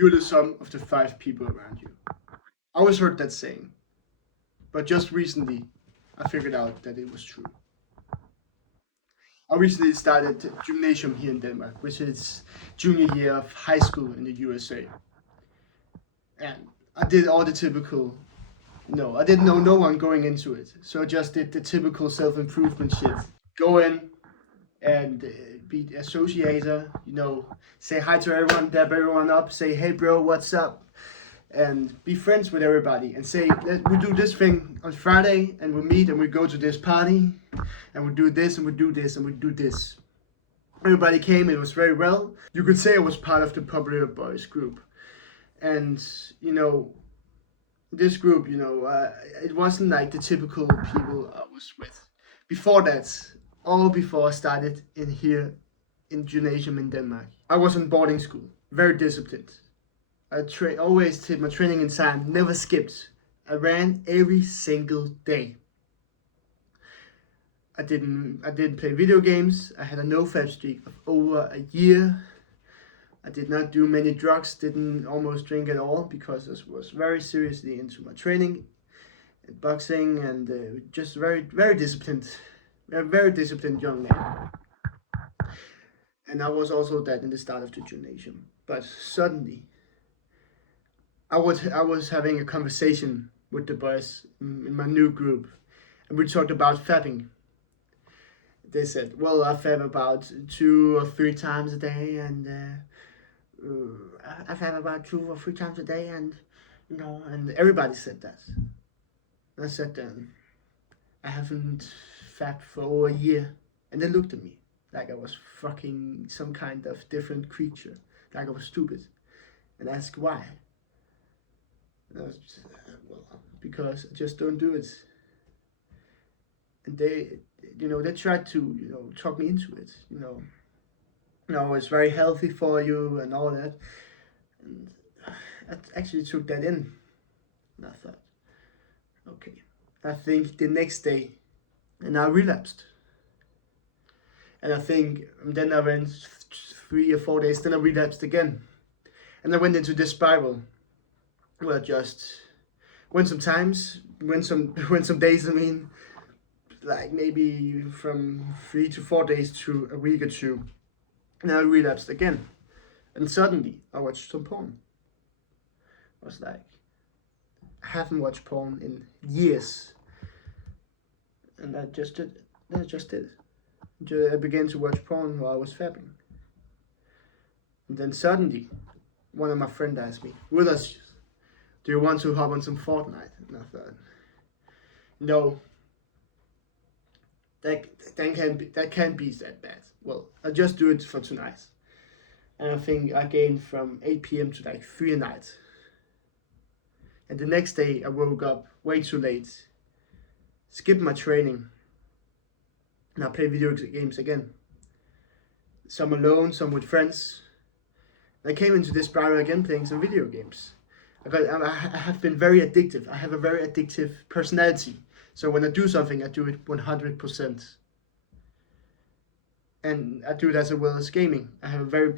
You're the sum of the 5 people around you. I always heard that saying, but just recently I figured out that it was true. I recently started gymnasium here in Denmark, which is junior year of high school in the USA. And I did all the typical, no, I didn't know no one going into it. So I just did the typical self improvement shit. Go in and be associator, say hi to everyone, dab everyone up, say, hey bro, what's up? And be friends with everybody and say, we do this thing on Friday and we meet and we go to this party and we do this and we do this and we do this. Everybody came, it was very well. You could say I was part of the popular boys group. And, this group, it wasn't like the typical people I was with. Before that, all before I started in here in gymnasium in Denmark, I was in boarding school, very disciplined. I always did my training in time, never skipped. I ran every single day. I didn't play video games. I had a no-fap streak of over a year. I did not do many drugs, didn't almost drink at all because I was very seriously into my training and boxing and just very, very disciplined. A very disciplined young man. And I was also that in the start of the gymnasium. But suddenly, I was having a conversation with the boys in my new group, and we talked about fapping. They said, "Well, I fab about 2 or 3 times a day, and I fab about 2 or 3 times a day, and and everybody said that." And I said, "I haven't fabbed for over a year," and they looked at me like I was fucking some kind of different creature, like I was stupid, and asked why. And I was just, well, because I just don't do it. And they tried to, talk me into it. It's very healthy for you and all that. And I actually took that in, and I thought, okay. I think the next day, and I relapsed. And I think then I went 3 or 4 days, then I relapsed again. And I went into this spiral where I just went some times, went some days, like maybe from 3 to 4 days to a week or two. And I relapsed again. And suddenly I watched some porn. I was like, I haven't watched porn in years. And I just did it. I began to watch porn while I was fapping. And then suddenly, one of my friends asked me, Willis, do you want to hop on some Fortnite? And I thought, no, that can't be that bad. Well, I'll just do it for tonight. And I think I gained from 8 p.m. to like 3 at night. And the next day I woke up way too late, skipped my training, and I played video games again. Some alone, some with friends. And I came into this spiral again playing some video games. I have been very addictive. I have a very addictive personality. So when I do something, I do it 100%. And I do it as well as gaming. I have a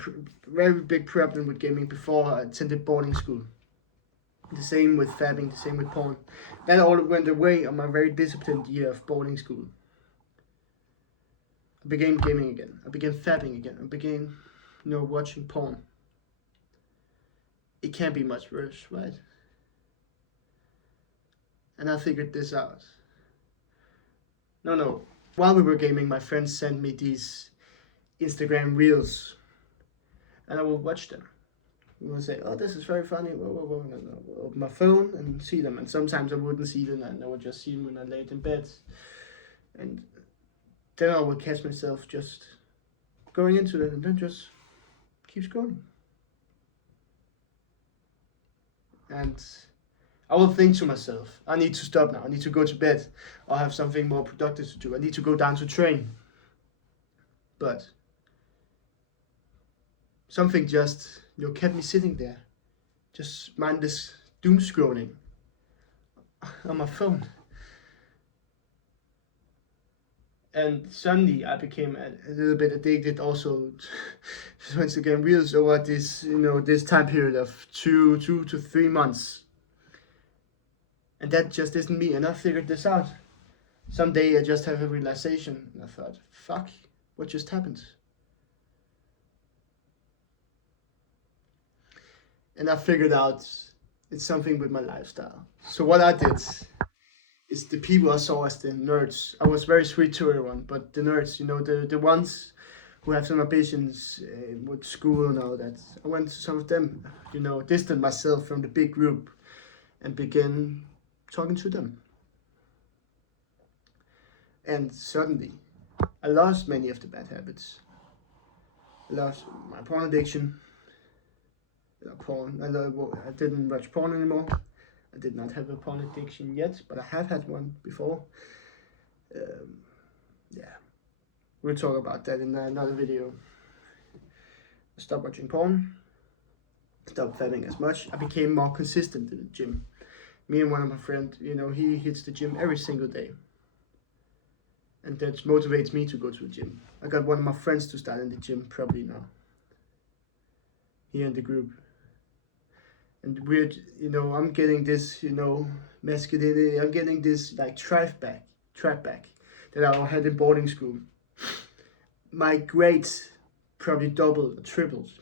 very big problem with gaming before I attended boarding school. The same with fabbing, the same with porn. That all went away on my very disciplined year of boarding school. I began gaming again. I began fabbing again. I began, watching porn. It can't be much worse, right? And I figured this out. No. While we were gaming, my friends sent me these Instagram reels, and I would watch them. I would say, "Oh, this is very funny." And I would open my phone and see them, and sometimes I wouldn't see them, and I would just see them when I laid in bed. And then I would catch myself just going into it, and then just keep scrolling. And I will think to myself, I need to stop now. I need to go to bed. I'll have something more productive to do. I need to go down to train. But something just, kept me sitting there, just mindless doom scrolling on my phone. And suddenly I became a little bit addicted also to Instagram Reels over this, this time period of 2 to 3 months. And that just isn't me. And I figured this out. Someday I just have a realization. And I thought, fuck, what just happened? And I figured out it's something with my lifestyle. So what I did is the people I saw as the nerds. I was very sweet to everyone, but the nerds, the ones who have some ambitions with school and all that. I went to some of them, distanced myself from the big group and began talking to them. And suddenly, I lost many of the bad habits. I lost my porn addiction. I didn't watch porn anymore. I did not have a porn addiction yet, but I have had one before. Yeah, we'll talk about that in another video. I stopped watching porn, stopped fapping as much. I became more consistent in the gym. Me and one of my friends, he hits the gym every single day. And that motivates me to go to the gym. I got one of my friends to start in the gym probably now. Here in the group. And weird, I'm getting this, masculinity, I'm getting this like trap back that I had in boarding school. My grades probably doubled or tripled.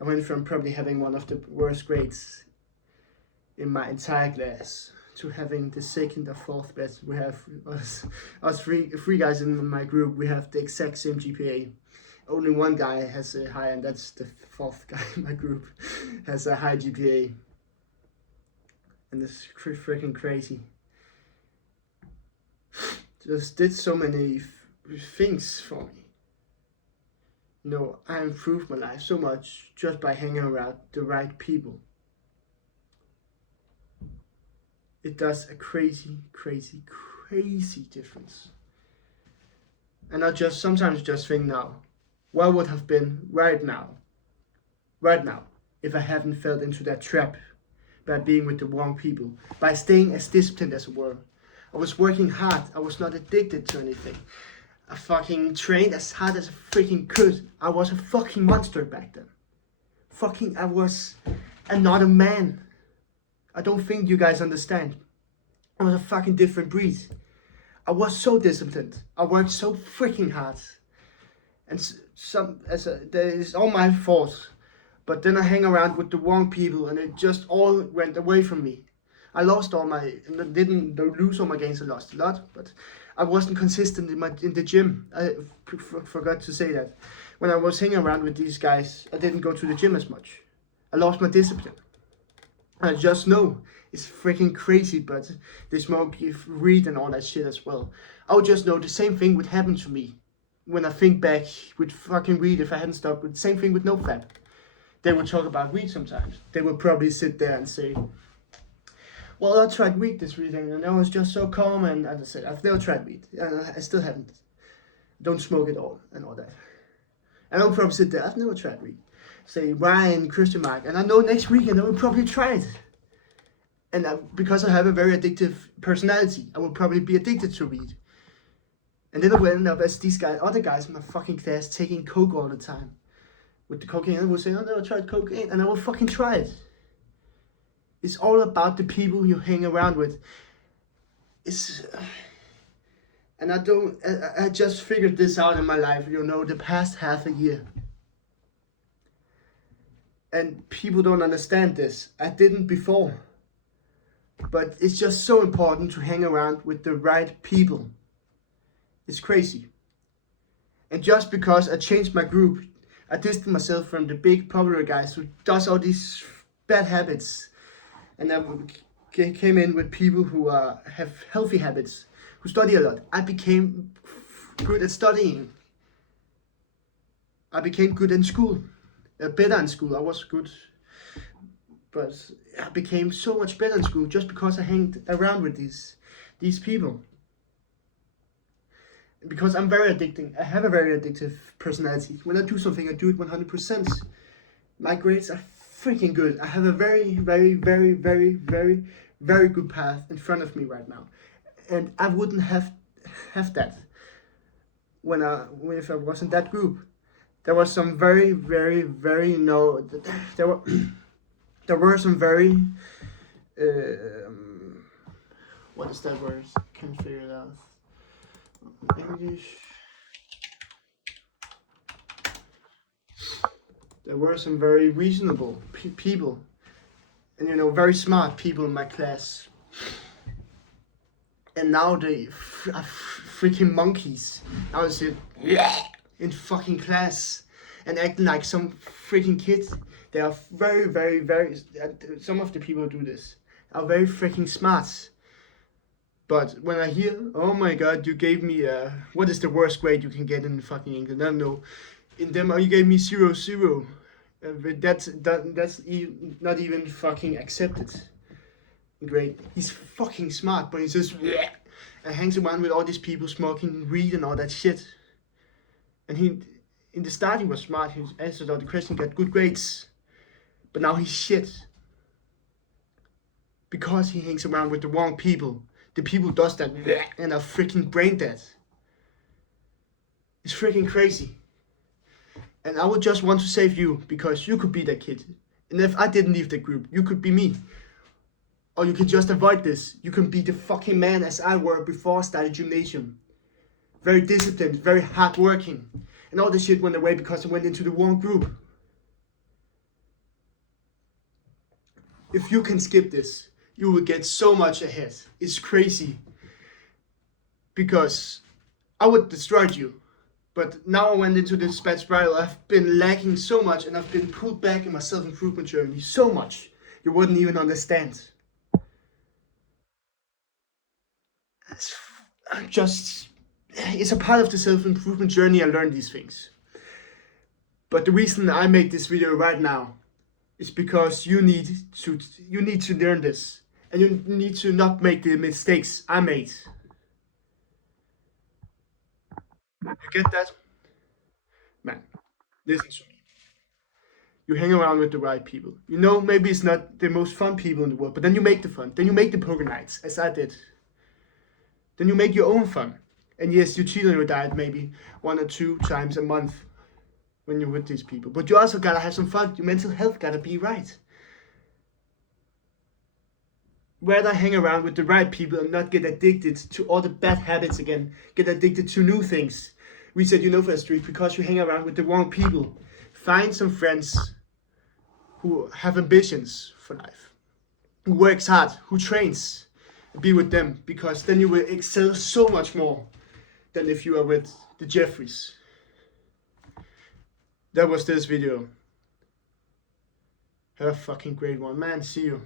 I went from probably having one of the worst grades in my entire class to having the second or fourth best. We have us three guys in my group, we have the exact same GPA. Only one guy has a high, and that's the fourth guy in my group, has a high GPA. And it's freaking crazy. Just did so many things for me. I improved my life so much just by hanging around the right people. It does a crazy, crazy, crazy difference. And I sometimes just think now, what would have been right now, if I hadn't fell into that trap by being with the wrong people, by staying as disciplined as I were. I was working hard, I was not addicted to anything. I fucking trained as hard as I freaking could. I was a fucking monster back then. I was not a man. I don't think you guys understand. I was a fucking different breed. I was so disciplined. I worked so freaking hard. And it's all my fault. But then I hang around with the wrong people and it just all went away from me. I lost didn't lose all my gains, I lost a lot, but I wasn't consistent in the gym. I forgot to say that. When I was hanging around with these guys, I didn't go to the gym as much. I lost my discipline. I just know it's freaking crazy, but they smoke, weed and all that shit as well. I would just know the same thing would happen to me. When I think back with fucking weed, if I hadn't stopped, with the same thing with NoFap. They would talk about weed sometimes. They would probably sit there and say, well, I tried weed this weekend and I was just so calm, and as I said, I've never tried weed. I still haven't. Don't smoke it all and all that. And I'll probably sit there, I've never tried weed. Say Ryan, Christian Mark, and I know next weekend I will probably try it. And because I have a very addictive personality, I will probably be addicted to weed. And then I will end up as these other guys in my fucking class taking coke all the time. With the cocaine, I will say, I never tried cocaine, and I will fucking try it. It's all about the people you hang around with. And I just figured this out in my life, the past half a year. And people don't understand this. I didn't before. But it's just so important to hang around with the right people. It's crazy. And just because I changed my group, I distanced myself from the big popular guys who does all these bad habits. And I came in with people who have healthy habits, who study a lot. I became good at studying. I became good in school, better in school. I was good, but I became so much better in school just because I hanged around with these people. Because I'm very addicting. I have a very addictive personality. When I do something, I do it 100%. My grades are freaking good. I have a very, very, very, very, very, very good path in front of me right now. And I wouldn't have that if I was in that group, there was some very, very, very there were there were some very what is that word? Can't figure it out. English. There were some very reasonable people, and very smart people in my class. And now they are freaking monkeys. Now they sit in fucking class and acting like some freaking kids. They are very, very, very. Some of the people who do this are very freaking smart. But when I hear, oh my god, you gave me what is the worst grade you can get in fucking English? No. In them, you gave me 0. That's not even fucking accepted. Grade. He's fucking smart, but he's just and hangs around with all these people smoking weed and all that shit. And he, in the start, he was smart. He answered all the questions, got good grades. But now he's shit because he hangs around with the wrong people. The people does that and are freaking brain dead. It's freaking crazy. And I would just want to save you because you could be that kid. And if I didn't leave the group, you could be me. Or you can just avoid this. You can be the fucking man as I were before I started gymnasium. Very disciplined, very hardworking. And all this shit went away because I went into the wrong group. If you can skip this, you will get so much ahead. It's crazy. Because I would destroy you. But now I went into this bad spiral. I've been lacking so much and I've been pulled back in my self-improvement journey so much. You wouldn't even understand. It's a part of the self-improvement journey. I learned these things. But the reason I make this video right now is because you need to learn this. And you need to not make the mistakes I made. You get that? Man, listen to me. You hang around with the right people. Maybe it's not the most fun people in the world, but then you make the fun. Then you make the poker nights, as I did. Then you make your own fun. And yes, you cheat on your diet maybe 1 or 2 times a month when you're with these people. But you also gotta have some fun. Your mental health gotta be right. Rather hang around with the right people and not get addicted to all the bad habits again. Get addicted to new things. We said for the street because you hang around with the wrong people. Find some friends who have ambitions for life. Who works hard, who trains. Be with them because then you will excel so much more than if you are with the Jeffries. That was this video. Have a fucking great one, man. See you.